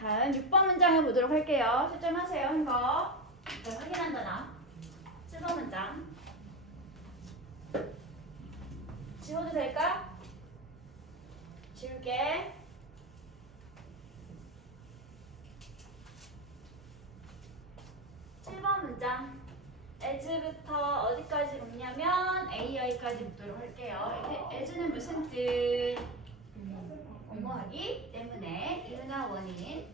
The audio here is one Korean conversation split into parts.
다음 6번 문장을 보도록 할게요. 채점하세요. 한 거. 확인한다 나. 7번 문장. 지워도 될까? 지울게. 문장 as부터 어디까지 묶냐면 ai까지 묶도록 할게요. as는 무슨 뜻? 뭐뭐하기 때문에 이유나 원인.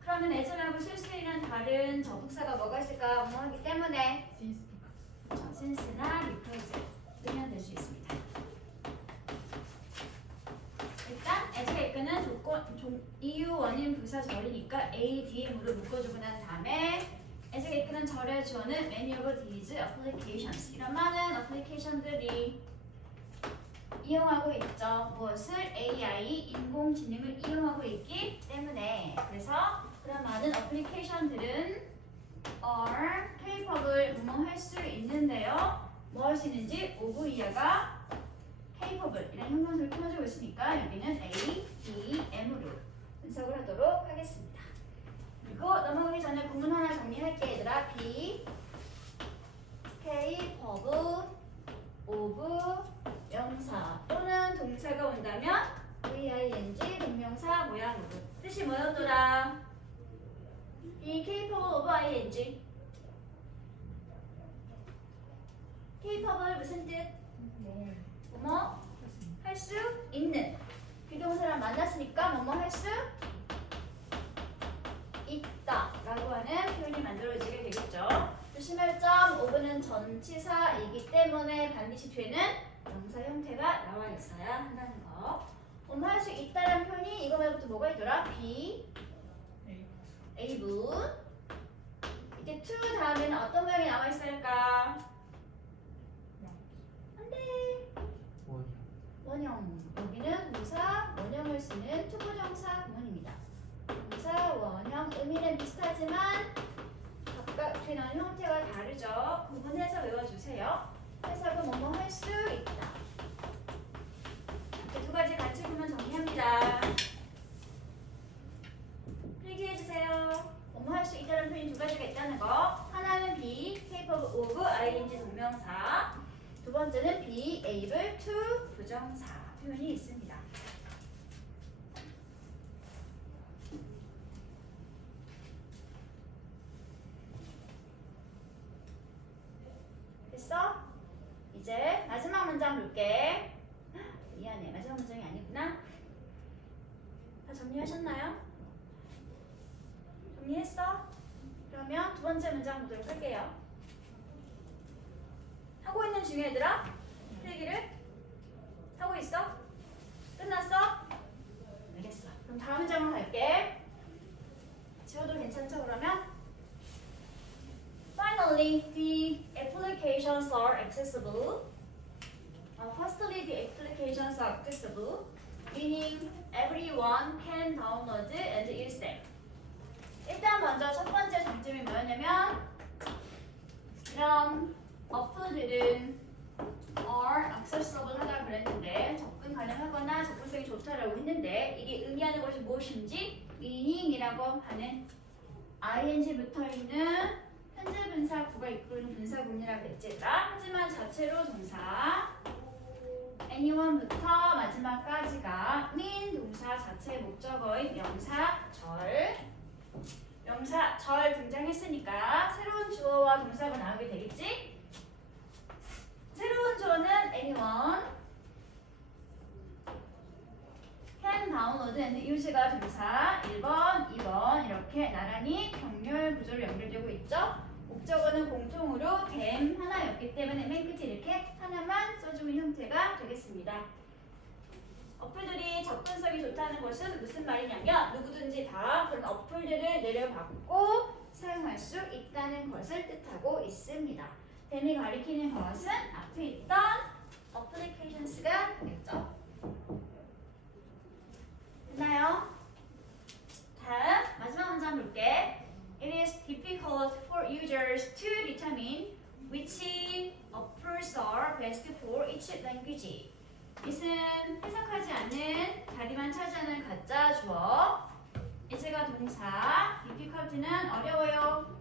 그러면 as 말고 쓸 수 있는 다른 접속사가 뭐가 있을까? 뭐뭐하기 때문에 since나 because 쓰면 될 수 있습니다. 일단 as가 이끄는 이유, 원인, 부사, 절이니까 a, dm으로 묶어주고 난 다음에 as가 이끄는 절의 주어는 many of these applications. 이런 많은 어플리케이션들이 이용하고 있죠. 무엇을? AI, 인공지능을 이용하고 있기 때문에. 그래서 그런 많은 어플리케이션들은 are capable, 뭐뭐 할 수 있는데요. 뭐 할 수 있는지 of 이하가 capable 이라는 형용사를 끊어주고 있으니까 여기는 A, D, M으로 분석을 하도록 하겠습니다. 그리고 넘어가기 전에 구문 하나 정리할게 얘들아. B, capable of 명사 또는 동사가 온다면 VING 동명사 모양으로. 뜻이 뭐였더라? be capable of ING. capable 무슨 뜻? 뭐뭐 할 수 있는. 비동사랑 만났으니까 뭐뭐 할 수 있다 라고 하는 표현이 만들어지게 되겠죠. 조심할 점, of는 전치사이기 때문에 반드시 뒤에는 명사 형태가 나와 있어야 한다는 거. 뭐뭐 할 수 있다라는 표현이 이거 말고 또 뭐가 있더라? be able. 이때 to 다음에는 어떤 모양이 나와 있을까? 안돼. 원형. 여기는 동사 원형을 쓰는 투부정사 구문입니다. 동사 원형 의미는 비슷하지만 각각 뒤나는 형태가 다르죠. 구분해서 외워주세요. 해석은 뭐뭐 할 수 있다. 이렇게 두 가지 같이 보면 정리합니다. 필기해주세요. 뭐뭐 할 수 있다는 표현이 두 가지가 있다는 거. 하나는 be capable of ing 동명사. 두 번째는 be able to 부정사 표현이 있습니다. 됐어? 이제 마지막 문장 볼게. 미안해, 마지막 문장이 아니구나. 다 정리하셨나요? 정리했어? 그러면 두 번째 문장 보도록 할게요. 하고 있는 중에 얘들아? 필기를? 하고 있어? 끝났어? 알겠어. 그럼 다음 문장으로 갈게. 지워도 괜찮죠 그러면? Finally, the applications are accessible. Firstly, the applications are accessible, meaning everyone can download and use them. 일단 먼저 첫 번째 장점이 뭐였냐면 이런 어플들은 are accessible 하다고 그랬는데 접근 가능하거나 접근성이 좋다라고 했는데 이게 의미하는 것이 무엇인지 meaning이라고 하는 ing 붙어있는 현재 분사 구가 이끄는 분사구문이라고 했지. 하지만 자체로 동사 anyone부터 마지막까지가 mean 동사 자체의 목적어인 명사 절 등장했으니까 새로운 주어와 동사가 나오게 되겠지? 새로운 주어는 anyone, can download and use가 동사 1번, 2번 이렇게 나란히 병렬 구조로 연결되고 있죠? 목적어는 공통으로 them 하나였기 때문에 맨 끝에 이렇게 하나만 써주는 형태가 되겠습니다. 어플들이 접근성이 좋다는 것은 무슨 말이냐면 누구든지 다 그런 어플들을 내려받고 사용할 수 있다는 것을 뜻하고 있습니다. them이 가리키는 것은 앞에 있던 applications가 되겠죠. 됐나요? 다음 마지막 문장 볼게. It is difficult for users to determine which apples are best for each language. 이것은 해석하지 않는 자리만 차지하는 가짜 주어. 이제가 difficulty가 동사, difficulty는 어려워요.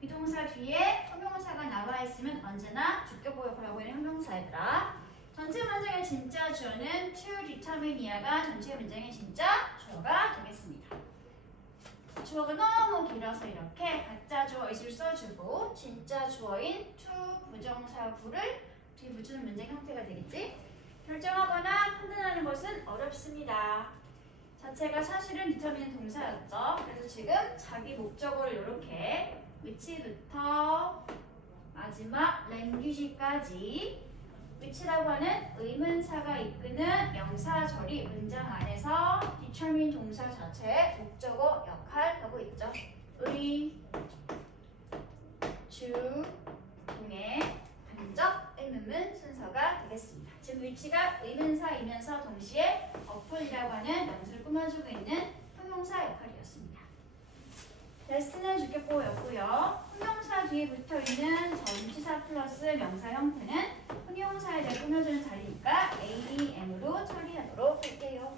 비동사 뒤에 형용사가 나와 있으면 언제나 주격보고 있는 형용사이더라. 전체 문장의 진짜 주어는 to determine이가 전체 문장의 진짜 주어가 되겠습니다. 주어가 너무 길어서 이렇게 가짜 주어 is를 써주고 진짜 주어인 to 부정사구를 뒤붙이는 문장 형태가 되겠지? 결정하거나 판단하는 것은 어렵습니다. 자체가 사실은 determine 동사였죠. 그래서 지금 자기 목적어를 이렇게 which부터 마지막 language까지 which라고 하는 의문사가 이끄는 명사절이 문장 안에서 determine 동사 자체의 목적어 역할하고 있죠. 의, 주, 동의, 간접, 의문문 순서가 되겠습니다. 지금 which가 의문사이면서 동시에 어플이라고 하는 명사를 꾸며주고 있는 형용사 역할이었습니다. 베스트는 주격보였고요. 형용사 뒤에 붙어있는 전치사 플러스 명사 형태는 형용사에 대해 꾸며주는 자리니까 ADM으로 처리하도록 할게요.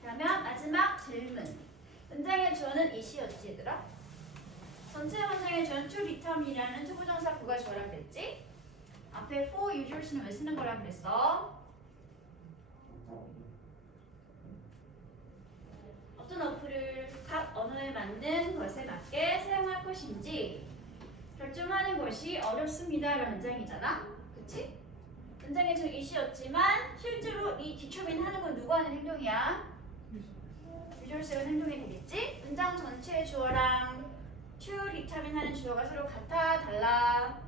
그러면 마지막 질문. 문장의 주어는 이시였지 얘들아? 전체 문장의 주어는 to determine이라는 투부정사 구가 주어라 그랬지? 앞에 for users는 왜 쓰는 거라 그랬어? 어떤 어플을 각 언어에 맞는 것에 맞게 사용할 것인지 결정하는 것이 어렵습니다 라는 문장이잖아. 그치? 문장의 주 이시였지만 실제로 이 determine 하는 건 누가 하는 행동이야? users가 하는 행동이 되겠지? 문장 전체의 주어랑 to determine 하는 주어가 서로 같아? 달라?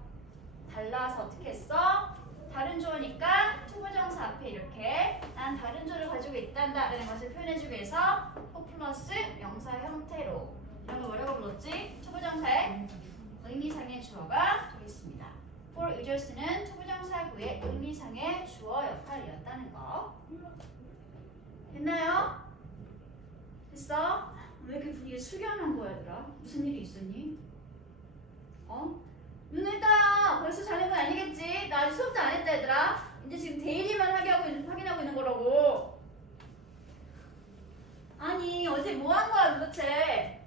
달라서 어떻게 했어? 다른 주어니까 투부정사 앞에 이렇게 난 다른 주어를 가지고 있단다라는 것을 표현해주기 위해서 for 플러스 명사 형태로 이런 거 뭐라고 불렀지? 투부정사의 의미상의 주어가 되겠습니다. for users는 투부정사구의 의미상의 주어 역할이었다는 거. 됐나요? 됐어? 왜 이렇게 분위기 숙연한 거야 얘들아? 무슨 일이 있었니? 눈을 떠! 벌써 자는 건 아니겠지? 나 아직 수업도 안 했다 얘들아. 이제 지금 데일리만 확인하고 있는 거라고. 아니 어제 뭐 한 거야 도대체?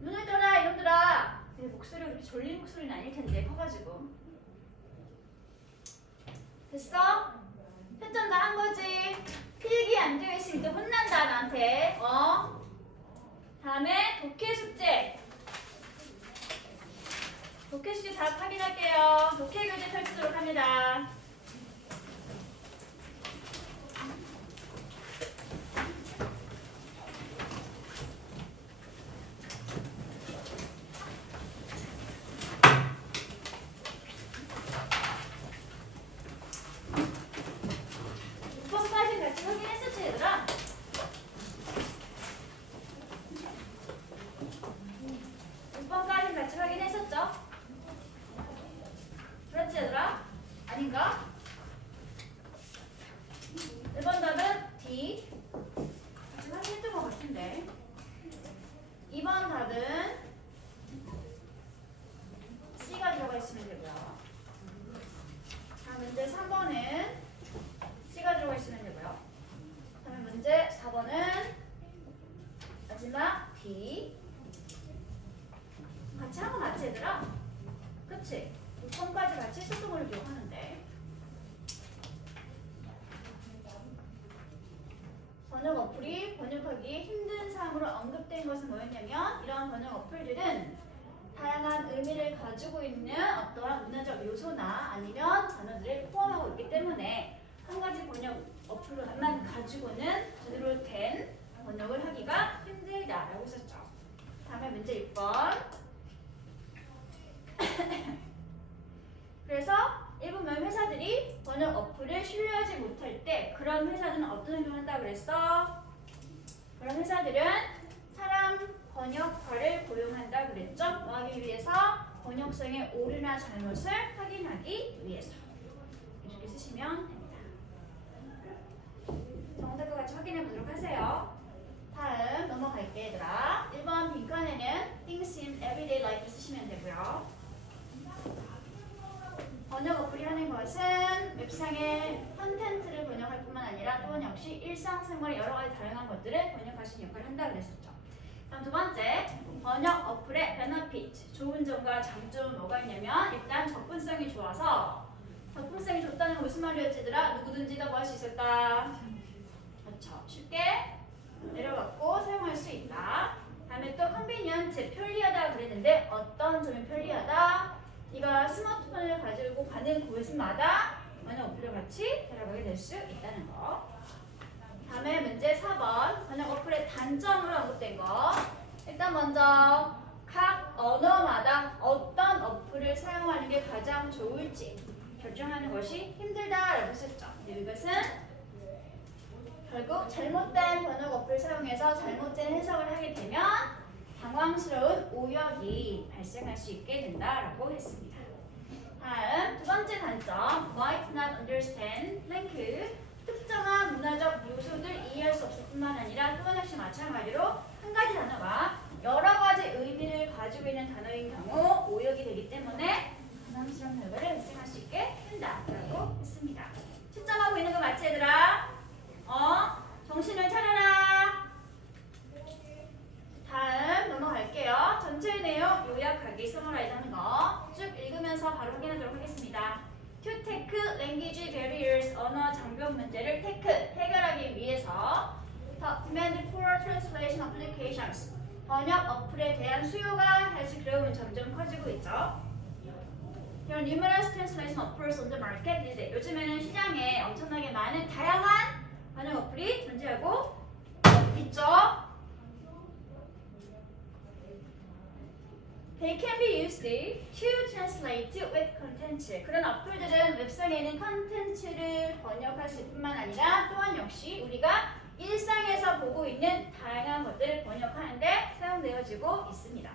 눈을 떠라 이놈들아. 내 목소리가 그렇게 졸린 목소리는 아닐 텐데 커가지고. 됐어? 채점 다 한 거지? 필기 안 되어 있으면 또 혼난다 나한테. 다음에 독해 숙제. 독해 숙제 다 확인할게요. 독해 교재 펼치도록 합니다. 아닌가? 1번 답은 D. 같이 확인했던 것 같은데. 2번 답은 C가 들어가 있으면 되고요. 다음 문제 3번은 C가 들어가 있으면 되고요. 다음 문제 4번은 마지막 D. 같이 한 거 맞지 얘들아? 그치? 6번까지 같이 했었던 걸 기억하는데. 번역 어플이 번역하기 힘든 사항으로 언급된 것은 뭐였냐면 이러한 번역 어플들은 다양한 의미를 가지고 있는 어떠한 문화적 요소나 아니면 단어들을 포함하고 있기 때문에 한 가지 번역 어플만 가지고는 제대로 된 번역을 하기가 힘들다라고 했었죠. 다음에 문제 6번. 그래서 일부분 회사들이 번역 어플을 신뢰하지 못할 때 그런 회사들은 어떤 행동을 한다고 그랬어? 그런 회사들은 사람 번역가를 고용한다고 그랬죠? 뭐 하기 위해서? 번역성의 오류나 잘못을 확인하기 위해서. 이렇게 쓰시면 됩니다. 정답과 같이 확인해 보도록 하세요. 다음 넘어갈게 얘들아. 1번 빈칸에는 things in everyday life 쓰시면 되고요. 번역 어플이 하는 것은 웹상의 컨텐츠를 번역할 뿐만 아니라 또한 역시 일상생활의 여러 가지 다양한 것들을 번역할 수 있는 역할을 한다고 그랬었죠. 다음 두 번째, 번역 어플의 베너핏, 좋은 점과 장점은 뭐가 있냐면 일단 접근성이 좋아서 접근성이 좋다는 건 무슨 말이었지더라? 누구든지 다 뭐 할 수 있었다. 그렇죠. 쉽게 내려받고 사용할 수 있다. 다음에 또 컨비니언트, 편리하다 그랬는데 어떤 점이 편리하다? 네가 스마트폰을 가지고 가는 곳마다 번역 어플을 같이 들어가게 될 수 있다는 거. 다음에 문제 4번 번역 어플의 단점으로 언급된 거. 일단 먼저 각 언어마다 어떤 어플을 사용하는 게 가장 좋을지 결정하는 것이 힘들다라고 했었죠. 이것은 결국 잘못된 번역 어플을 사용해서 잘못된 해석을 하게 되면 당황스러운 오역이 발생할 수 있게 된다라고 했습니다. 다음 두 번째 단점, might not understand link. 특정한 문화적 요소들 이해할 수 없을 뿐만 아니라 또한 역시 마찬가지로 한 가지 단어가 여러 가지 의미를 가지고 있는 단어인 경우 오역이 되기 때문에 부담스러운 결과를 발생할 수 있게 된다라고 했습니다. 채점하고 있는 거 맞지 얘들아? 정신을 차려라. 다음 넘어갈게요. 전체 내용 요약하기 서머라이즈 하는 거 쭉 읽으면서 바로 확인하도록 하겠습니다. To tackle language barriers, 언어 장벽 문제를 해결하기 위해서 The demand for translation applications, 번역 어플에 대한 수요가 as growing 점점 커지고 있죠. There are numerous translation offers on the market these days. 요즘에는 시장에 엄청나게 많은 다양한 번역 어플이 존재하고 있죠. They can be used to translate with content. 그런 어플들은 웹상에 있는 컨텐츠를 번역할 수 있을 뿐만 아니라 또한 역시 우리가 일상에서 보고 있는 다양한 것들을 번역하는데 사용되어지고 있습니다.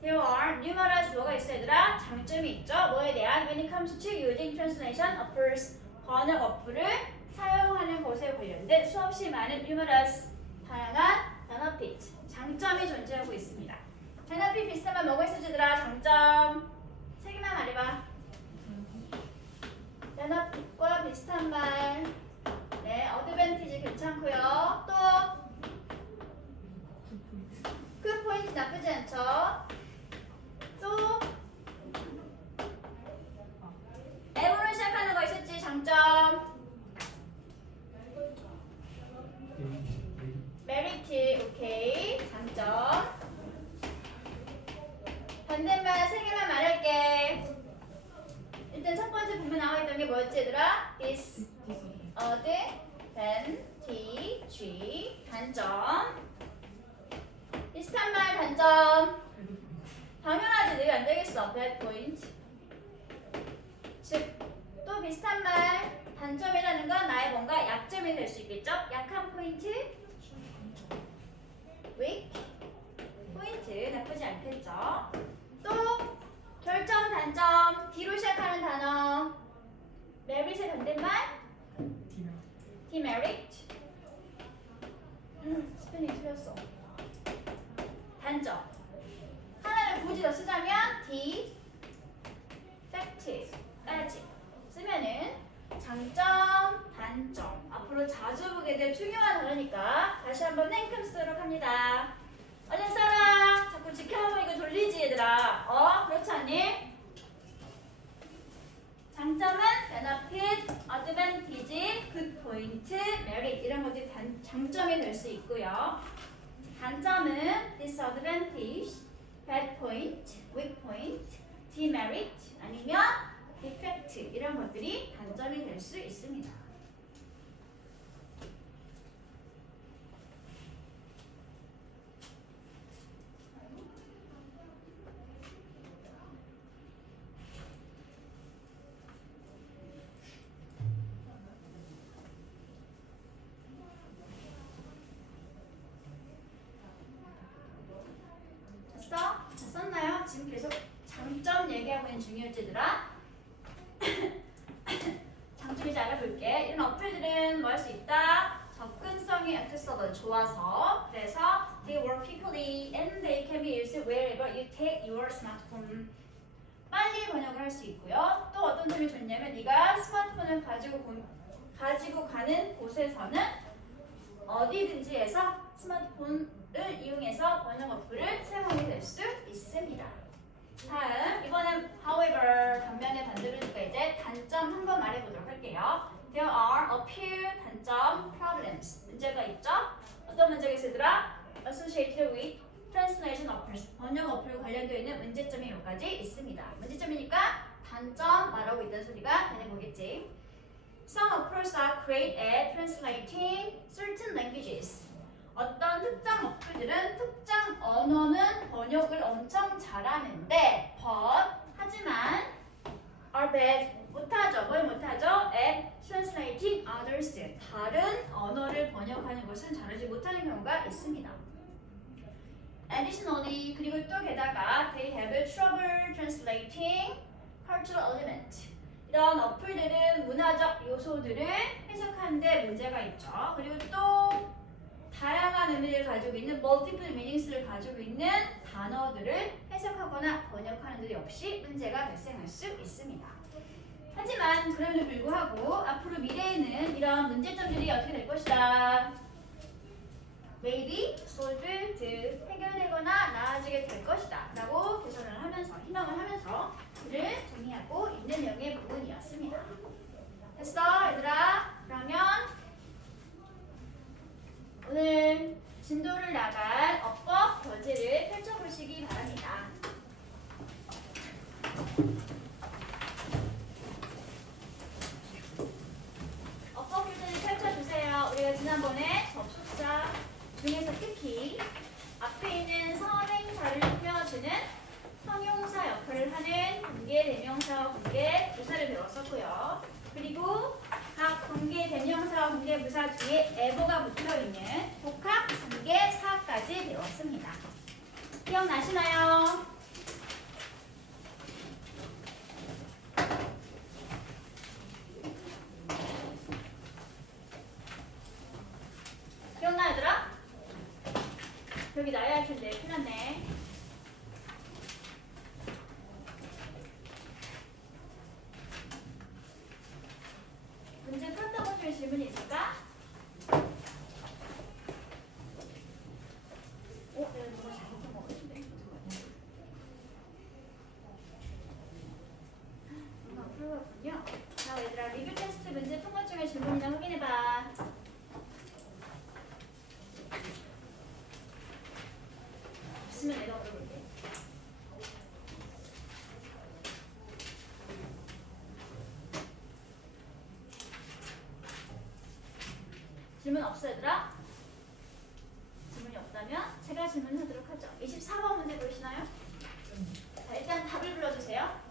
There are numerous 뭐가 있어 얘들아? 장점이 있죠. 뭐에 대한 when it comes to using translation offers, 번역 어플을 사용하는 것에 관련된 수없이 많은 numerous 다양한 benefit, 장점이 존재하고 있습니다. benefit 비슷한 말 뭐가 있어 얘들아? 장점 세 개만 말해봐. benefit과 비슷한 말, 네, advantage 괜찮고요. 또 그 포인트 나쁘지 않죠. 또 M으로 시작하는 거 있었지? 장점 merit, 오케이. 장점 반대말 세 개만 말할게. 일단 첫 번째 보면 나와 있던 게 뭐였지 얘들아? disadvantage, 단점. 비슷한 말 단점 당연하지, 늘 안 되겠어. bad point. 즉, 또 비슷한 말 단점이라는 건 나의 뭔가 약점이 될 수 있겠죠? 약한 포인트, weak 포인트, 나쁘지 않겠죠? 또 결정 단점, D로 시작하는 단어, merit의 반대말, demerit. 스펠링 틀렸어. 단점 하나를 굳이 더 쓰자면 defect까지 쓰면은 장점, 단점 앞으로 자주 보게 될 중요한 단어니까 다시 한번 냉큼 쓰도록 합니다. 얼른 써라. 자꾸 지켜보고 이거 돌리지 얘들아. 그렇지 않니? 장점은 benefit, advantage, good point, merit 이런 것들이 장점이 될 수 있고요. 단점은 disadvantage, bad point, weak point, demerit 아니면 defect 이런 것들이 단점이 될 수 있습니다. 썼나요? 지금 계속 장점 얘기하고 있는 중요했지들아. 장점 이제 알아볼게. 이런 어플들은 뭐 할 수 있다? 접근성이 accessible 좋아서 그래서 they work quickly and they can be used wherever you take your smartphone. 빨리 번역을 할 수 있고요. 또 어떤 점이 좋냐면 네가 스마트폰을 가지고 가는 곳에서는 어디든지 해서 스마트폰을 이용해서 번역 어플을 사용하게 될 수 있습니다. 다음 이번엔 however 반면에 반대로니까 이제 단점 한번 말해보도록 할게요. There are a few 단점 problems 문제가 있죠? 어떤 문제가 있으더라? Associated with translation offers 번역 어플 관련되어 있는 문제점이 몇 가지 있습니다. 문제점이니까 단점 말하고 있다는 소리가 되는 거겠지. Some offers are great at translating certain languages. 어떤 특정 어플들은 특정 언어는 번역을 엄청 잘하는데 하지만 are bad 못하죠. 뭘 못하죠? at translating others 다른 언어를 번역하는 것은 잘하지 못하는 경우가 있습니다. Additionally 그리고 또 게다가 they have trouble translating cultural element 이런 어플들은 문화적 요소들을 해석하는 데 문제가 있죠. 그리고 또 다양한 의미를 가지고 있는 multiple meanings를 가지고 있는 단어들을 해석하거나 번역하는 데 역시 문제가 발생할 수 있습니다. 하지만 그럼에도 불구하고 앞으로 미래에는 이런 문제점들이 어떻게 될 것이다. maybe solved 해결되거나 나아지게 될 것이다 라고 개선을 하면서 희망을 하면서 글을 정리하고 있는 내용의 부분이었습니다. 됐어 얘들아? 그러면 오늘 진도를 나갈 어법 교재를 펼쳐보시기 바랍니다. 어법 교재를 펼쳐주세요. 우리가 지난번에 접속사 중에서 특히 앞에 있는 선행사를 꾸며주는 형용사 역할을 하는 관계 대명사와 관계 부사를 배웠었고요. 그리고 각 관계 대명사와 관계 부사 중에 에버가 붙어있는 복합 관계사까지 배웠습니다. 기억나시나요? 기억나 얘들아? 여기 나야 할 텐데 큰일 났네. 문제 풀었다고 할 질문이 있을까? 내가 누가 잘못한 거 같은데. 뭔가 풀었군요. 자 얘들아 리뷰 테스트 문제 통과 중에 질문이나 확인해봐. 없으면 내가 물어볼게. 질문 없어 얘들아? 질문이 없다면 제가 질문하도록 하죠. 24번 문제 보이시나요? 자, 일단 답을 불러주세요.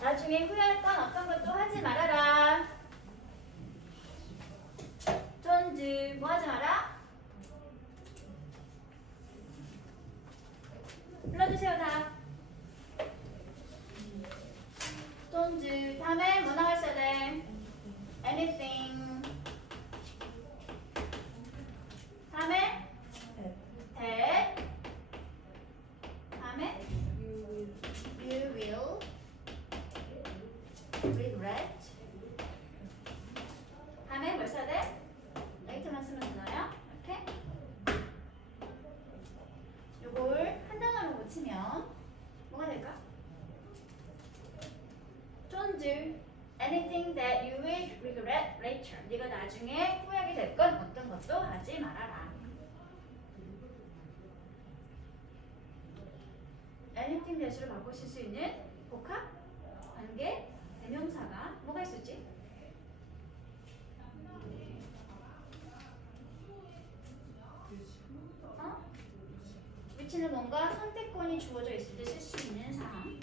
나중에 후회할 건 어떤 것도 하지 말아라. 존즈 뭐 하지 마라? 불러주세요 답. 존즈 다음에 뭐 나왔어야 돼? anything 다음에 that 다음에 you will regret 다음에 뭘 써야 돼? later만 쓰면 되나요? 이렇게 요걸 한 단어로 고치면 뭐가 될까? Don't do anything that you will regret later. 네가 나중에 후회하게 될 건 어떤 것도 하지 말아라. anything that으로 바꾸실 수 있는 복합 관계 대명사가 뭐가 있을지? 위치는 뭔가 선택권이 주어져 있을 때 쓸 수 있는 상황.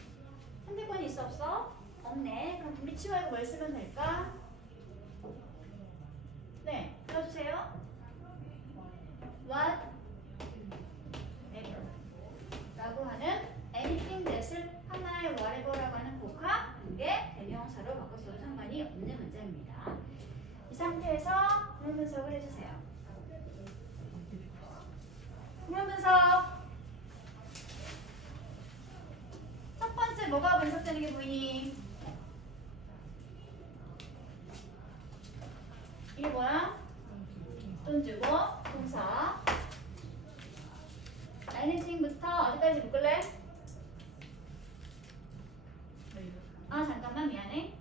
선택권이 있어 없어? 없네. 그럼 위치 말고 뭘 쓰면 될까? 네, 들어주세요. What ever 라고 하는 anything that을 하나의 whatever라고 하는 복합 관계 대명사로 바꿔서도 상관이 없는 문제입니다. 이 상태에서 구문 분석을 해주세요. 구문 분석 뭐가 분석되는 게 보이니? 이게 뭐야? 돈 주고 동사. anything부터 어디까지 묶을래? 아 잠깐만 미안해.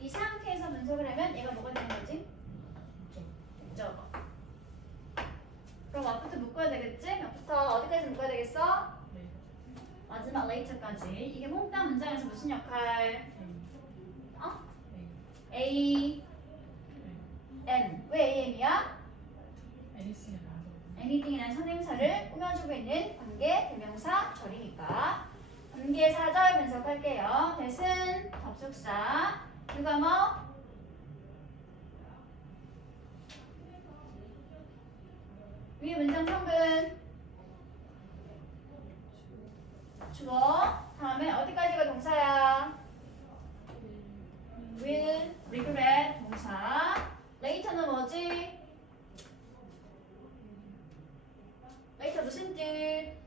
이 상태에서 분석을 하면 얘가 뭐가 되는 거지? 목적어. 그럼 what부터 묶어야 되겠지? what부터 어디까지 묶어야 되겠어? 마지막 later까지. 이게 몽땅 문장에서 무슨 역할? 어? A, M. 왜 AM이야? anything이라는 선행사를 꾸며주고 있는 관계 대명사 절이니까. 관계 사절 분석할게요. that은 접속사. 누가 뭐? 위에 문장 성분. 주어. 다음에 어디까지가 동사야? will, regret 동사. later는 뭐지? later 무슨 뜻?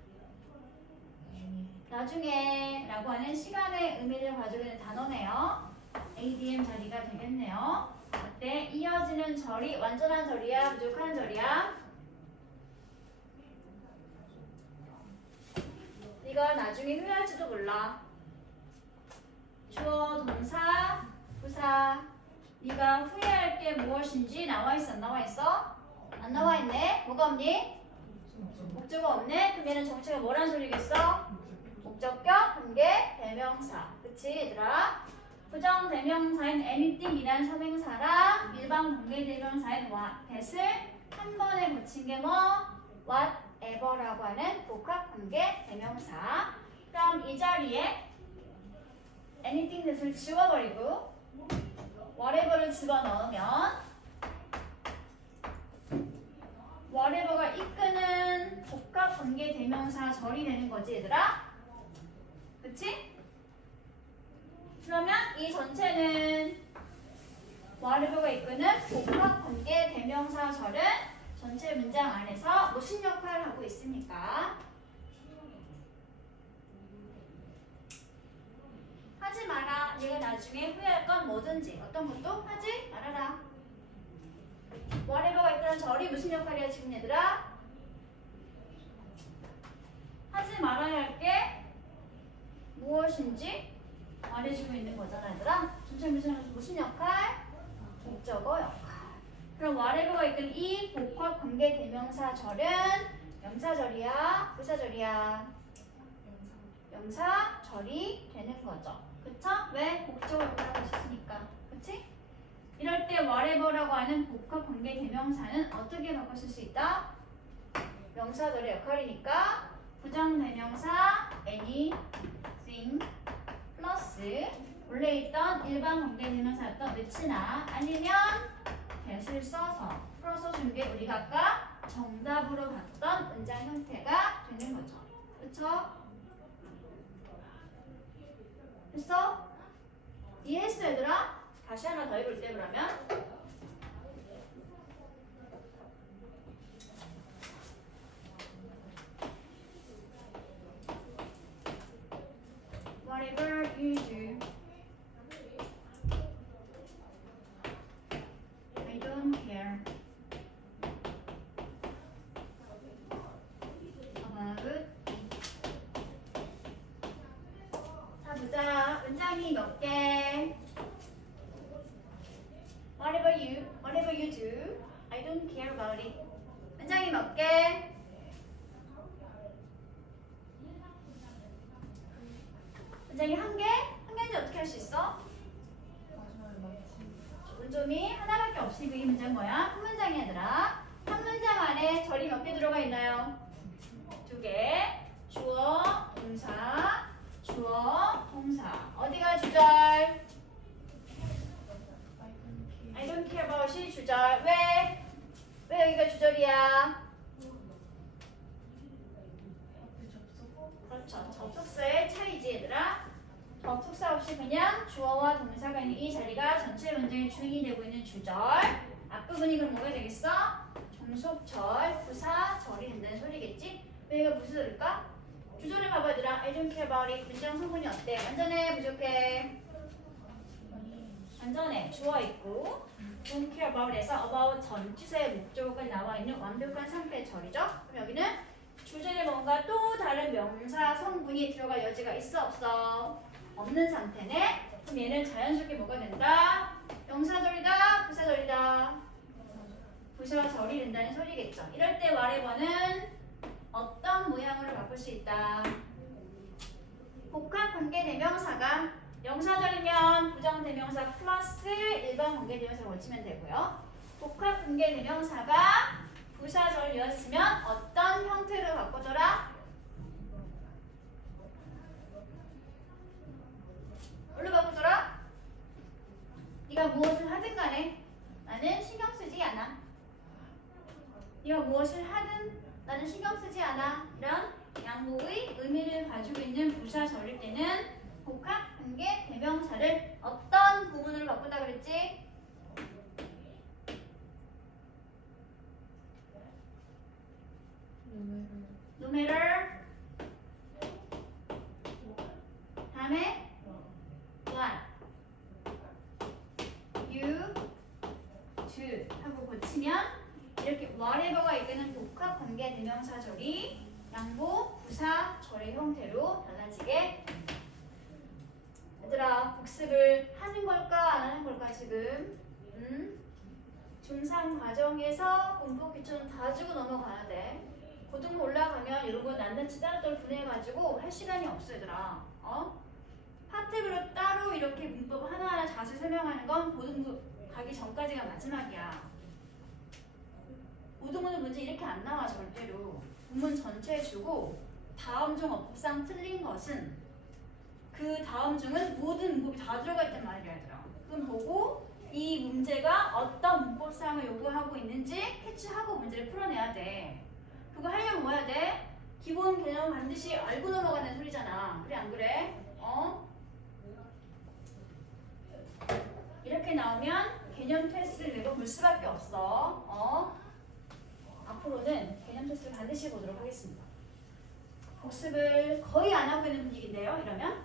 나중에 라고 하는 시간의 의미를 가지고 있는 단어네요. ADM 자리가 되겠네요. 어때? 이어지는 절이 완전한 절이야? 부족한 절이야? 네가 나중에 후회할지도 몰라. 주어, 동사, 부사. 네가 후회할 게 무엇인지 나와있어? 안 나와있어? 안 나와있네? 뭐가 없니? 목적어 없네? 그럼 얘는 정체가 뭐란 소리겠어? 목적격, 관계, 대명사. 그치 얘들아? 부정 대명사인 anything이란 선행사랑 일반 관계 대명사인 that을 한 번에 붙인 게 뭐? whatever라고 하는 복합 관계 대명사. 그럼 이 자리에 anything that을 지워버리고 whatever를 집어넣으면 whatever가 이끄는 복합 관계 대명사 절이 되는 거지 얘들아? 그치? 그러면 이 전체는 whatever가 이끄는 복합 관계 대명사 절은 전체 문장 안에서 무슨 역할을 하고 있습니까? 하지 마라. 네가 나중에 후회할 건 뭐든지 어떤 것도 하지 말아라. whatever가 이끄는 절이 무슨 역할이야 지금 얘들아? 하지 말아야 할 게 무엇인지 말해주고 있는 거잖아 얘들아. 전체 문장에서 무슨 역할? 목적어 역할. 그럼 whatever가 이끄는 이 복합 관계 대명사 절은 명사절이야? 부사절이야? 명사절이 되는 거죠. 그쵸? 왜? 목적어 역할을 하고 있으니까. 그치? 이럴 때 whatever라고 하는 복합 관계 대명사는 어떻게 바꿔 쓸 수 있다? 명사절의 역할이니까 부정 대명사 anything 플러스 원래 있던 일반 관계 대명사였던 which나 아니면 that을 써서 풀어서 준 게 우리가 아까 정답으로 봤던 문장 형태가 되는 거죠. 그쵸? 됐어? 이해했어 얘들아? 다시 하나 더 해볼게 그러면. Whatever you do, I don't care about. 자 보자. 문장이 몇 개? Whatever you do, I don't care about it. 문장이 몇 개? 문장이 한 개? 한 개인지 어떻게 할 수 있어? 문점이 하나밖에 없으니까 이 문장 뭐야? 한 문장이 얘들아. 한 문장 안에 절이 몇 개 들어가 있나요? 두 개. 주어, 동사, 주어, 동사. 어디가 주절? I don't care about이 주절. 왜? 왜 여기가 주절이야? 그렇죠. 접속사의 차이지 얘들아. 접속사 없이 그냥 주어와 동사가 있는 이 자리가 전체 문장의 주인이 되고 있는 주절. 앞부분이 그럼 뭐가 되겠어? 종속절, 부사절이 된다는 소리겠지? 왜 이거 부사절일까? 구조를 봐봐 얘들아. I don't care about it. 문장 성분이 어때? 완전해? 부족해? 완전해. 주어 있고 don't care about에서 about 전치사의 목적어까지 나와 있는 완벽한 상태의 절이죠. 그럼 여기는 주제에 뭔가 또 다른 명사 성분이 들어갈 여지가 있어 없어? 없는 상태네. 그럼 얘는 자연스럽게 뭐가 된다? 명사절이다? 부사절이다? 부사절이 된다는 소리겠죠. 이럴 때 whatever는 어떤 모양으로 바꿀 수 있다? 복합 관계대명사가 명사절이면 부정대명사 플러스 일반 관계대명사를 걸치면 되고요. 복합 관계대명사가 부사절이었으면 어떤 형태로 바꾸더라? 뭘로 바꾸더라? 네가 무엇을 하든 간에 나는 신경 쓰지 않아. 네가 무엇을 하든 나는 신경 쓰지 않아. 이런 양보의 의미를 가지고 있는 부사절일 때는 복합 관계 대명사를 어떤 부분으로 바꾼다 그랬지? No matter. 다음에 what you do 하고 고치면 이렇게 whatever가 이끄는 복합 관계 대명사절이 양보 부사절의 형태로 달라지게 됩니다. 얘들아 복습을 하는 걸까 안 하는 걸까 지금? 중3 과정에서 공부 기초는 다 주고 넘어가야 돼. 고등부 올라가면 이런 거 낱낱이 따로따로 분해해가지고 할 시간이 없어 얘들아. 파트별로 따로 이렇게 문법 하나하나 자세히 설명하는 건 고등부 가기 전까지가 마지막이야. 고등부는 문제 이렇게 안 나와 절대로. 본문 전체 주고 다음 중 어법상 틀린 것은 그 다음 중은 모든 문법이 다 들어가 있단 말이야 얘들아. 그럼 보고 이 문제가 어떤 문법상을 요구하고 있는지 캐치하고 문제를 풀어내야 돼. 그거 하려면 뭐 해야 돼? 기본 개념 반드시 알고 넘어가는 소리잖아. 그래 안 그래? 이렇게 나오면 개념 테스트를 내고 볼 수밖에 없어. 앞으로는 개념 테스트를 반드시 보도록 하겠습니다. 복습을 거의 안 하고 있는 분위기인데요. 이러면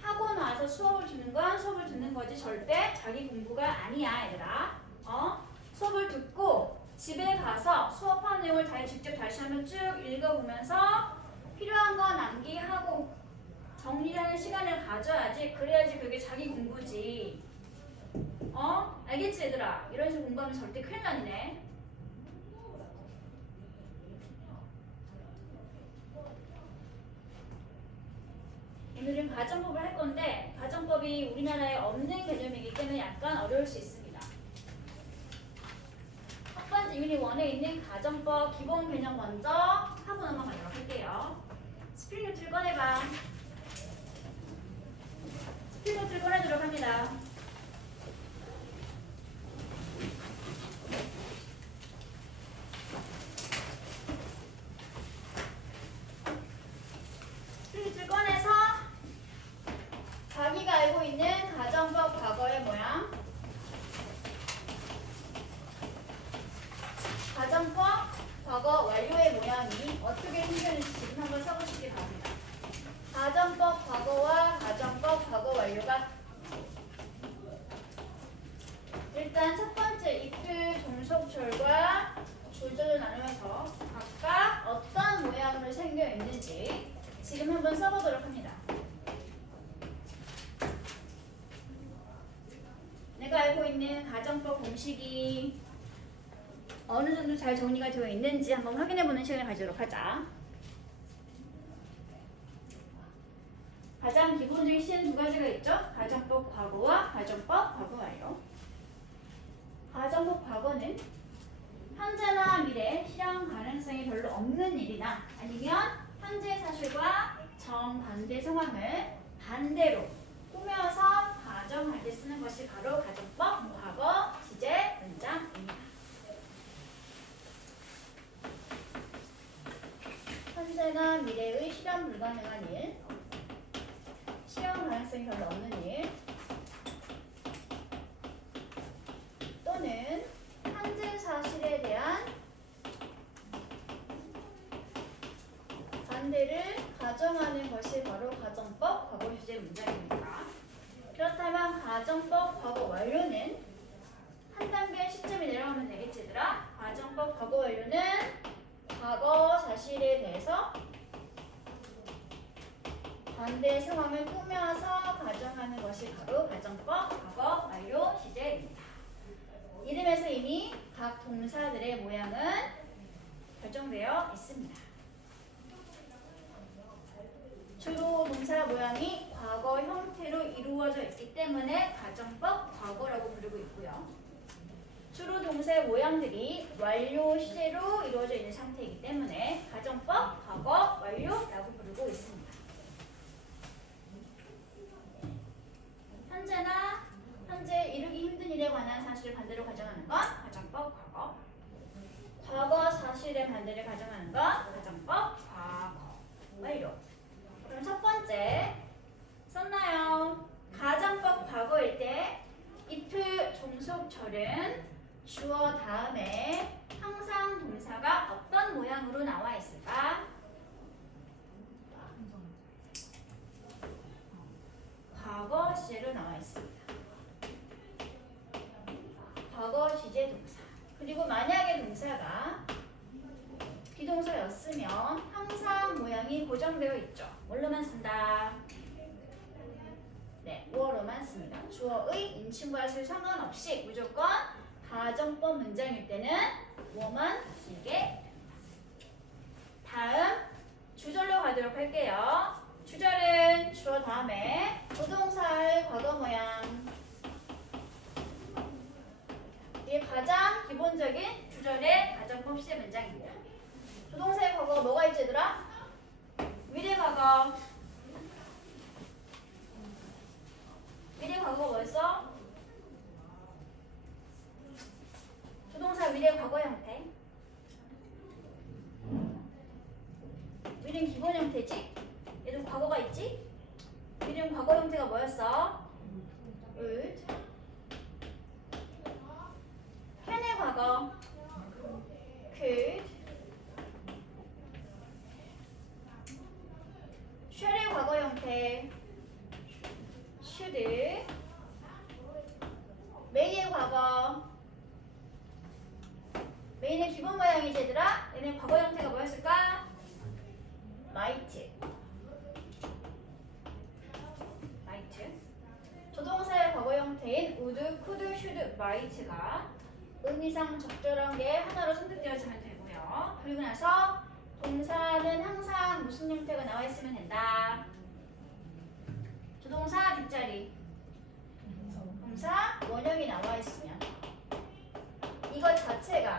하고 나서 수업을 듣는 건 수업을 듣는 거지 절대 자기 공부가 아니야 얘들아. 수업을 듣고 집에 가서 수업한 내용을 직접 다시 한번 쭉 읽어보면서 필요한 거 남기하고 정리하는 시간을 가져야지. 그래야지 그게 자기 공부지. 알겠지 얘들아? 이런 식으로 공부하면 절대 큰일 나네. 오늘은 가정법을 할 건데 가정법이 우리나라에 없는 개념이기 때문에 약간 어려울 수 있습니다. 첫 번째 유닛 1에 있는 가정법 기본 개념 먼저 하고 넘어가도록 할게요. 스프링노트를 꺼내봐. 스프링노트를 꺼내도록 합니다. 스프링노트를 꺼내서 자기가 알고 있는 가정법 과거의 모양, 가정법 과거 완료의 모양이 어떻게 생겼는지 지금 한번 써보시기 바랍니다. 가정법 과거와 가정법 과거 완료가 일단 첫 번째 이틀 종속절과 조절을 나누면서 각각 어떤 모양으로 생겨 있는지 지금 한번 써보도록 합니다. 내가 알고 있는 가정법 공식이 어느 정도 잘 정리가 되어 있는지 한번 확인해보는 시간을 가지도록 하자. 가장 기본적인 시는 두 가지가 있죠. 가정법 과거와 가정법 과거 완료. 가정법 과거는 현재나 미래 실현 가능성이 별로 없는 일이나 아니면 현재 사실과 정반대 상황을 반대로 꾸며서 가정할 때 쓰는 것이 바로 가정법 과거 시제 문장입니다. 현재나 미래의 실현 불가능한 일, 실현 가능성이 별로 없는 일, 또는 현재 사실에 대한 사실을 가정하는 것이 바로 가정법 과거 시제 문장입니다. 그렇다면 가정법 과거 완료는 한 단계 시점이 내려가면 되겠지 얘들아? 가정법 과거 완료는 과거 사실에 대해서 반대 상황을 꾸며서 가정하는 것이 바로 가정법 과거 완료 시제입니다. 이름에서 이미 각 동사들의 모양은 결정되어 있습니다. 주로 동사 모양이 과거 형태로 이루어져 있기 때문에 가정법 과거라고 부르고 있고요. 주로 동사의 모양들이 완료 시제로 이루어져 있는 상태이기 때문에 가정법 과거 완료라고 부르고 있습니다. 현재 이루기 힘든 일에 관한 사실을 반대로 가정하는 건 가정법 과거. 과거 사실의 반대를 가정하는 건 가정법 과거 완료. 그럼 첫 번째 썼나요? 가정법 과거일 때 if 종속절은 주어 다음에 항상 동사가 어떤 모양으로 나와 있을까? 과거 시제로 나와 있습니다. 과거 시제 동사. 그리고 만약에 동사가 비동사였으면 항상 모양이 고정되어 있죠. 뭘로만 쓴다? 네, 뭐로만 씁니다. 주어의 인칭과 술 상관없이 무조건 가정법 문장일 때는 뭐만 쓰게 됩니다. 다음 주절로 가도록 할게요. 주절은 주어 다음에 조동사의 과거 모양. 이게 가장 기본적인 주절의 가정법 시제 문장입니다. 조동사의 과거가 뭐가 있지 얘들아? 미래 과거. 미래 과거가 뭐였어? 조동사 미래 과거 형태. 미래는 기본 형태지? 얘도 과거가 있지? 미래는 과거 형태가 뭐였어? would. can의 과거 could. shall의 과거 형태 should. may의 과거. may는 기본 모양이지 얘들아? 얘는 과거 형태가 뭐였을까? might. 조동사의 과거 형태인 would, could, should, might가 의미상 적절한 게 하나로 선택되어지면 되고요. 그리고 나서 동사는 항상 무슨 형태가 나와 있으면 된다. 조동사 뒷자리. 동사 원형이 나와 있으면 이것 자체가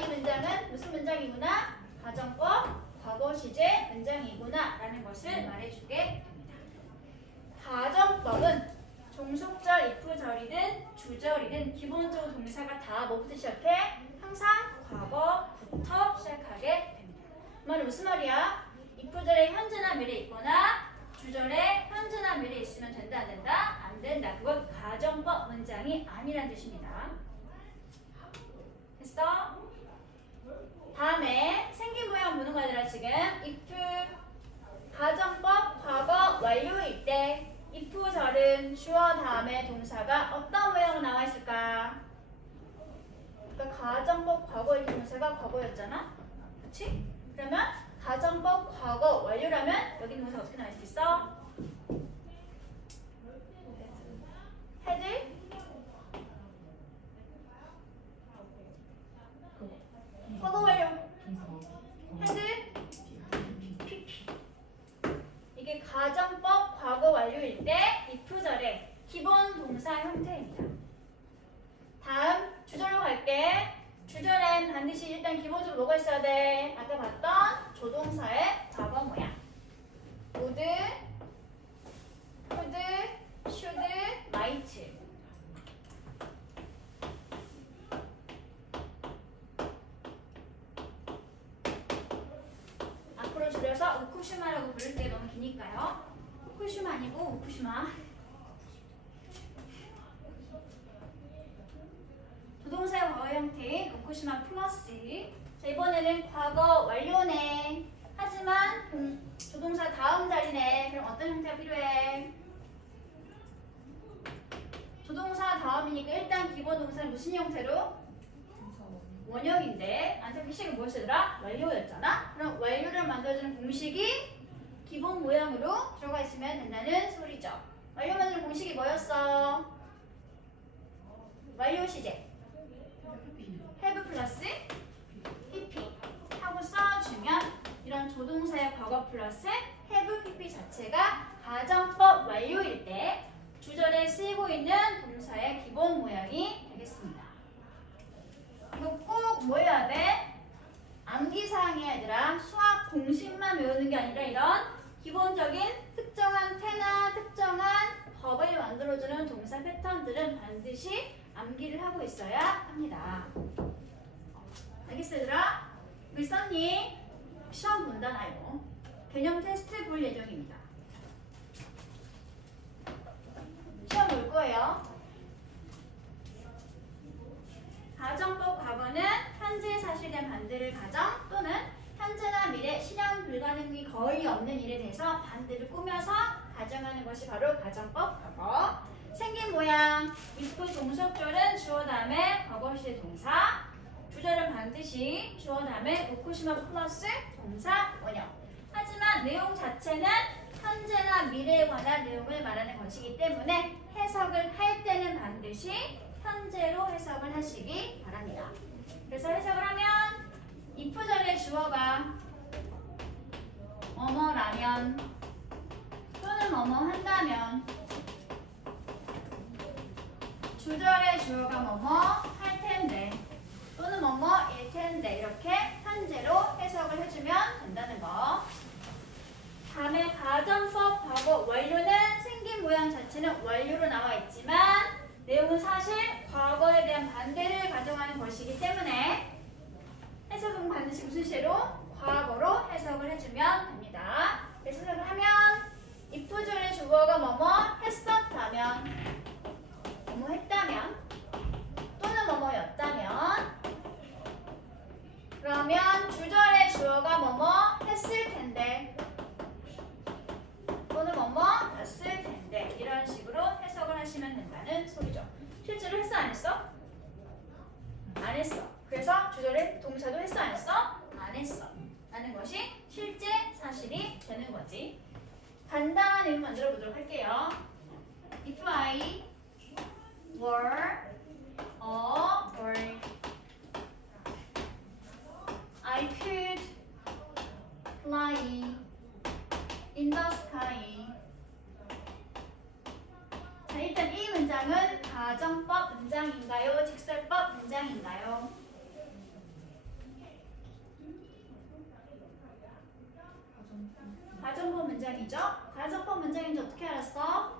이 문장은 무슨 문장이구나? 가정법 과거 시제 문장이구나 라는 것을 말해주게 됩니다. 가정법은 종속절, if절이든 주절이든 기본적으로 동사가 다 뭐부터 시작해? 항상 과거부터 시작하게 됩니다. 그 말은 무슨 말이야? if절에 현재나 미래 있거나 주절에 현재나 미래 있으면 된다 안 된다? 안 된다. 그건 가정법 문장이 아니란 뜻입니다. 됐어? 다음에 생긴 모양 보는 거들아 지금 if 가정법 과거 완료일 때 if절은 주어 다음에 동사가 어떤 모양으로 나와 있을까? 그러니까 가정법 과거일 때 동사가 과거였잖아? 그치? 그러면 가정법 과거 완료라면 여기 동사 어떻게 나올 수 있어? had. 과거 완료. had. 이게 가정법 과거 완료일 때 if절의 기본 동사 형태입니다. 다음 주절로 갈게. 주절엔 반드시 일단 기본적으로 뭐가 있어야 돼? 아까 봤던 조동사의 과거 모양. would, could, should, might. 앞으로 줄여서 우쿠슈마라고 부를게요. 너무 기니까요. 후쿠시마 아니고 우쿠시마. 조동사의 과거 형태인 우쿠시마 플러스. 자, 이번에는 과거 완료네. 하지만 하지만 조동사 다음 자리네. 그럼 어떤 형태가 필요해? 조동사 다음이니까 일단 기본 동사는 무슨 형태로? 원형인데 안타기식은 뭐였더라? 완료였잖아? 그럼 완료를 만들어주는 공식이 기본 모양으로 들어가 있으면 된다는 소리죠. 완료 만드는 공식이 뭐였어? 완료 시제 have 플러스 pp 하고 써주면 이런 조동사의 과거 플러스 have pp 자체가 가정법 완료일 때 주절에 쓰이고 있는 동사의 기본 모양이 되겠습니다. 이거 꼭 뭐 해야 돼? 암기사항이야 얘들아. 수학 공식만 외우는 게 아니라 이런 기본적인 특정한 태나 특정한 법을 만들어주는 동사 패턴들은 반드시 암기를 하고 있어야 합니다. 알겠어 얘들아? 우리 써니 시험 본다 나요. 개념 테스트 볼 예정입니다. 시험 볼 거예요. 가정법 과거는 현재 사실된 반대를 가정 또는 현재나 미래 실현 불가능이 거의 없는 일에 대해서 반대를 꾸며서 가정하는 것이 바로 가정법 과거. 생긴 모양 if 종속절은 주어 다음에 과거 시제 동사, 주절은 반드시 주어 다음에 오쿠시마 플러스 동사 원형. 하지만 내용 자체는 현재나 미래에 관한 내용을 말하는 것이기 때문에 해석을 할 때는 반드시 현재로 해석을 하시기 바랍니다. 그래서 해석을 하면 if절의 주어가 뭐뭐라면 또는 뭐뭐 한다면 주절의 주어가 뭐뭐 할 텐데 또는 뭐뭐일 텐데 이렇게 현재로 해석을 해주면 된다는 거. 다음에 가정법 과거 완료는 생긴 모양 자체는 완료로 나와 있지만 내용은 사실 과거에 대한 반대를 가정하는 것이기 때문에 해석은 반드시 무슨 시제로? 과거로 해석을 해주면 됩니다. 그래서 해석을 하면 if절의 주어가 뭐뭐 했었다면 뭐뭐 했다면 또는 뭐뭐였다면 그러면 주절의 주어가 뭐뭐 했을 텐데 또는 뭐뭐였을 텐데 이런 식으로 해석을 하시면 된다는 소리죠. 실제로 했어 안 했어? 안 했어. 그래서 주절의 동사도 했어 안 했어? 안 했어. 라는 것이 실제 사실이 되는 거지. 간단한 내용 만들어 보도록 할게요. If I were a bird, I could fly in the sky. 자, 일단 이 문장은 가정법 문장인가요? 직설법 문장인가요? 가정법 문장이죠? 가정법 문장인지 어떻게 알았어?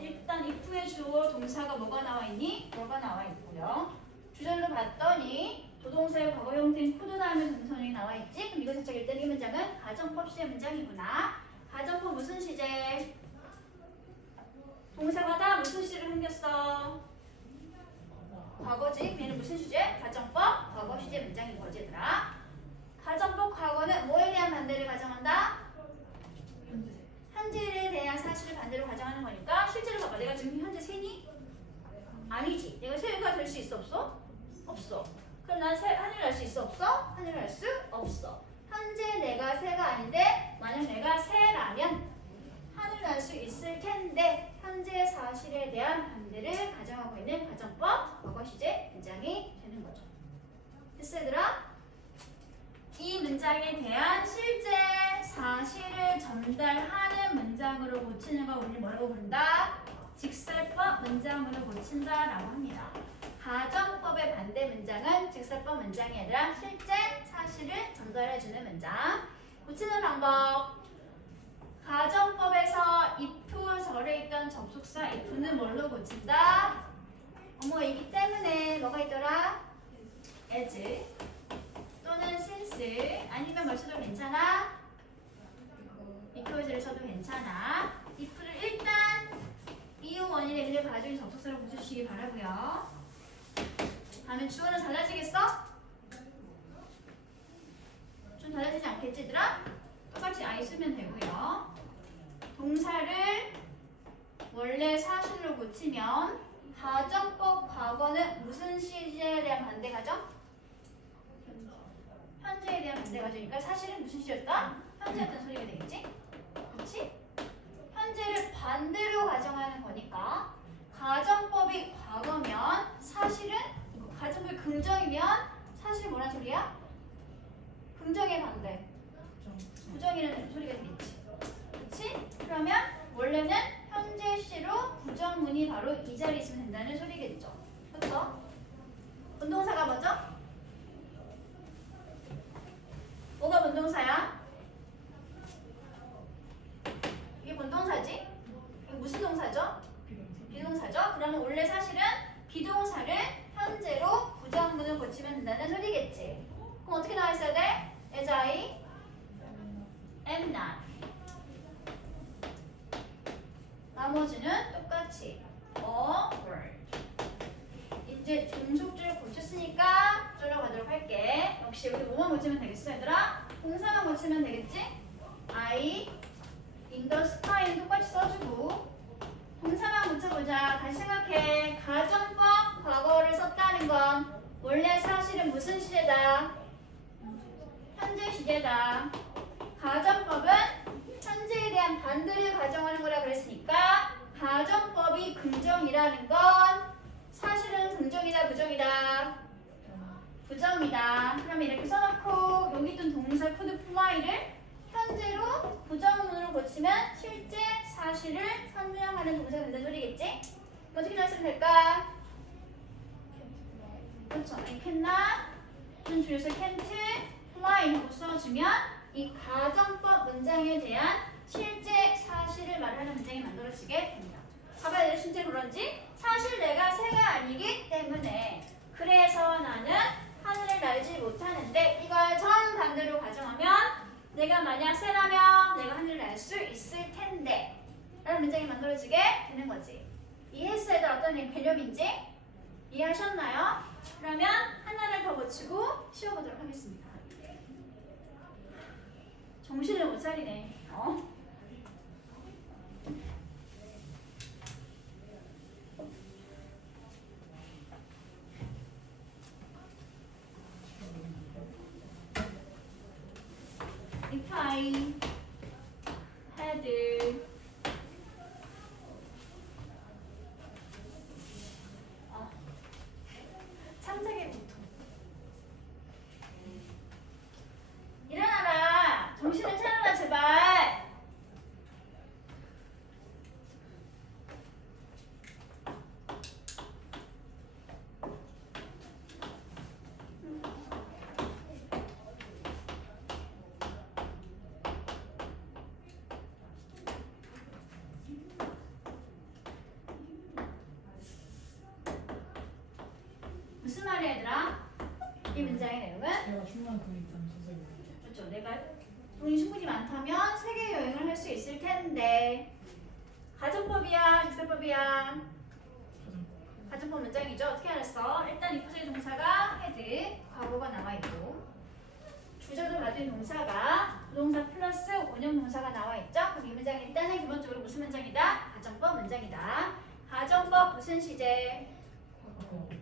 일단 if의 주어 동사가 뭐가 나와 있니? 뭐가 나와 있고요. 주절로 봤더니 조동사의 과거 형태인 could 다음에 동사형이 나와 있지? 그럼 이거 자체가 일단 이 문장은 가정법 시제 문장이구나. 가정법 무슨 시제? 동사가 다 무슨 시제로 생겼어? 과거지? 얘는 무슨 시제? 가정법 과거 시제 문장인 거지 얘들아. 가정법 과거는 뭐에 대한 반대를 가정한다? 현재에 대한 사실을 반대로 가정하는 거니까 실제로 봐봐. 내가 지금 현재 새니? 아니지. 내가 새가 될 수 있어 없어? 없어. 그럼 난 하늘을 날 수 있어 없어? 하늘을 날 수 없어. 현재 내가 새가 아닌데 만약 내가 새라면 하늘을 날 수 있을 텐데 현재 사실에 대한 반대를 가정하고 있는 가정법 과거 시제 문장이 되는 거죠. 됐어 얘들아? 이 문장에 대한 실제 사실을 전달하는 문장으로 고치는 걸 우리 뭐라고 부른다? 직설법 문장으로 고친다라고 합니다. 가정법의 반대 문장은 직설법 문장이 아니라 실제 사실을 전달해주는 문장. 고치는 방법. 가정법에서 if 절에 있던 접속사 if는 뭘로 고친다? 어머이기 때문에 뭐가 있더라? as 또는 since 아니면 뭘 써도 괜찮아? because를 써도 괜찮아. if를 일단 이유 원인의 의미를 가진 접속사로 고쳐주시기 바라고요. 다음에 주어는 달라지겠어? 좀 달라지지 않겠지 얘들아? 똑같이 I 쓰면 되고요. 동사를 원래 사실로 고치면 가정법 과거는 무슨 시제에 대한 반대 가정? 현재에 대한 반대 가정이니까 사실은 무슨 시제였다? 현재였던 소리가 되겠지? 그렇지? 현재를 반대로 가정하는 거니까 가정법이 과거면 사실은 가정법이 긍정이면 사실 뭐란 소리야? 긍정의 반대 부정이라는 소리가 되겠지. 그렇지? 그러면 원래는 현재 시로 부정문이 바로 이 자리에 있으면 된다는 소리겠죠. 그렇죠? 본동사가 뭐죠? 뭐가 본동사야? 이게 본동사지? 이게 무슨 동사죠? 비동사죠? 그러면 원래 사실은 비동사를 현재로 부정문을 고치면 된다는 소리겠지. 그럼 어떻게 나와 있어야 돼? As I am not. 나머지는 똑같이 word. 이제 종속줄 고쳤으니까 줄여가도록 할게. 역시 우리 뭐만 고치면 되겠어 얘들아? 동사만 고치면 되겠지? I in the sky는 똑같이 써주고 동사만 고쳐보자. 다시 생각해. 가정법 과거를 썼다는 건 원래 사실은 무슨 시제다? 현재 시제다. 가정법은 현재에 대한 반대를 가정하는 거라 그랬으니까 가정법이 긍정이라는 건 사실은 긍정이다 부정이다? 부정이다. 그러면 이렇게 써놓고 여기 있던 동사 could fly를 현재로 부정문으로 고치면 실제 사실을 설명하는 동사가 된다는 소리겠지? 어떻게 나왔으면 될까? 그렇죠. I cannot 준 줄여서 can't fly라고 써주면 이 가정법 문장에 대한 실제 사실을 말하는 문장이 만들어지게 됩니다. 봐봐야 돼. 실제 그런지 사실 내가 새가 아니기 때문에 그래서 나는 하늘을 날지 못하는데 이걸 정반대로 가정하면 내가 만약 새라면 내가 하늘을 날 수 있을 텐데 라는 문장이 만들어지게 되는 거지. 이해했어요? 어떤 개념인지? 이해하셨나요? 그러면 하나를 더 고치고 쉬어보도록 하겠습니다. 정신을 못 차리네. If I had 창작의 고통. 일어나라. 정신을 차려라 제발. 무슨 말이야 얘들아? 이 문장의 내용은 내가 충분한 돈이 있다면 선생님. 그렇죠. 내가 돈이 충분히 많다면 세계 여행을 할 수 있을 텐데 가정법이야 직설법이야? 가정법 문장이죠. 어떻게 알았어? 일단 이 부사의 동사가 had 과거가 나와 있고 주절을 가진 동사가 부동사 플러스 원형 동사가 나와 있죠. 그럼 이 문장 일단은 기본적으로 무슨 문장이다? 가정법 문장이다. 가정법 무슨 시제?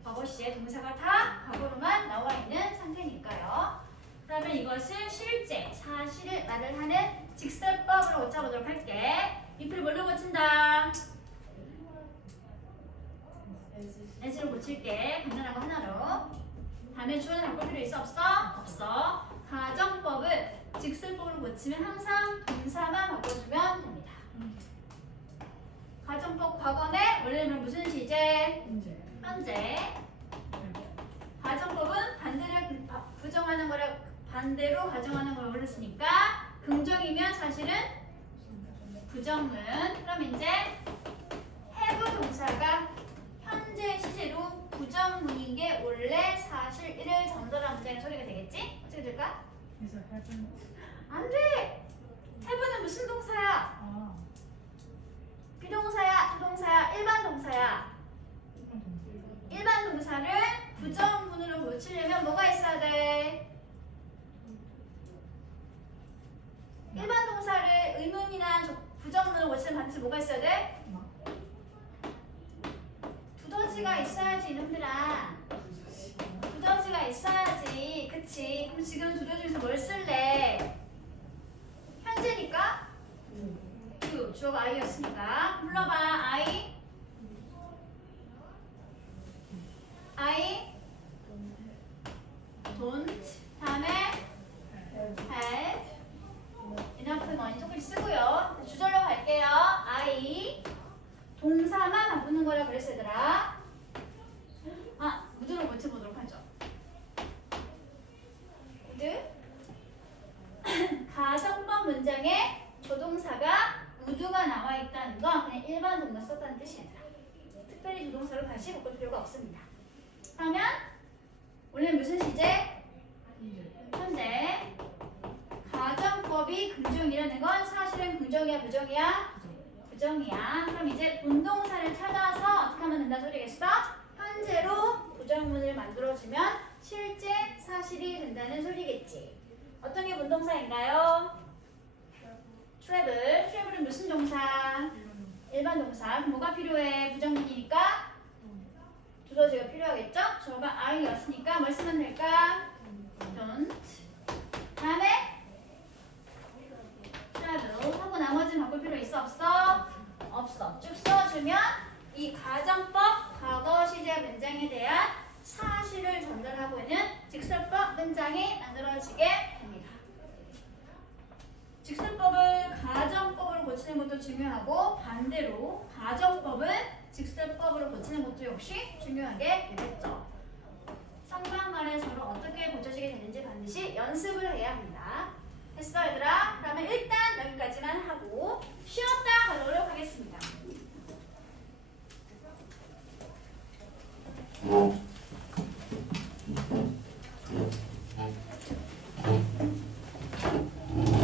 과거 시제 동사가 다 과거로만 나와 있는 상태니까요. 그러면 이것을 실제 사실을 말을 하는 직설법으로 고쳐보도록 할게. if를 뭘로 고친다? as로 고칠게. 간단한 거 하나로. 다음에 주어는 바꿀 필요 있어 없어? 없어. 가정법을 직설법으로 고치면 항상 동사만 바꿔주면 됩니다. 가정법 과거네 원래는 무슨 시제? 현재. 가정법은 반대를 부정하는 거를 반대로 가정하는 걸 원했으니까 긍정이면 사실은 부정문. 그럼 이제 have 동사가 현재 시제로 부정문인 게 원래 사실 1을 전달한 문장의 소리가 되겠지? 어떻게 될까? 그래서 해준. 안 돼! have는 무슨 동사야? 아. 비동사야? 조동사야? 일반 동사야? 일반 동사를 부정문으로 고치려면 뭐가 있어야 돼? 두더지가 있어야지 이놈들아. 두더지가 있어야지. 그치? 그럼 지금 두더지에서 뭘 쓸래? 현재니까 do. 주어가 I였으니까 불러봐. I don't 다음에 have enough money 똑같이 쓰고요. 주절로 갈게요. I 동사만 바꾸는 거라 그랬어 얘들아. 무드로 고쳐보도록 하죠. 무드 가정법 문장에 조동사가 우드가 나와 있다는 건 그냥 일반 동사 썼다는 뜻이야. 특별히 조동사로 다시 바꿀 필요가 없습니다. 그러면 오늘 무슨 시제? 현재 가정법이 긍정이라는 건 사실은 긍정이야 부정이야? 부정이야. 그럼 이제 본동사를 찾아서 어떻게 하면 된다 소리겠어? 현재로 부정문을 만들어주면 실제 사실이 된다는 소리겠지. 어떤 게 본동사인가요? travel. travel은 무슨 동사? 일반 동사. 그럼 뭐가 필요해? 부정문이니까 두더지가 필요하겠죠? 저가 I였으니까 뭘 쓰면 될까? don't. 다음에 travel 하고 나머지는 바꿀 필요 있어 없어? 없어. 쭉 써주면 이 가정법 과거 시제 문장에 대한 사실을 전달하고 있는 직설법 문장이 만들어지게 됩니다. 직설법을 가정법으로 고치는 것도 중요하고 반대로 가정법을 직설법으로 고치는 것도 역시 중요하게 되겠죠. 상반말의 서로 어떻게 고쳐지게 되는지 반드시 연습을 해야 합니다. 됐어 얘들아? 그러면 일단 여기까지만 하고 쉬었다 가도록 하겠습니다.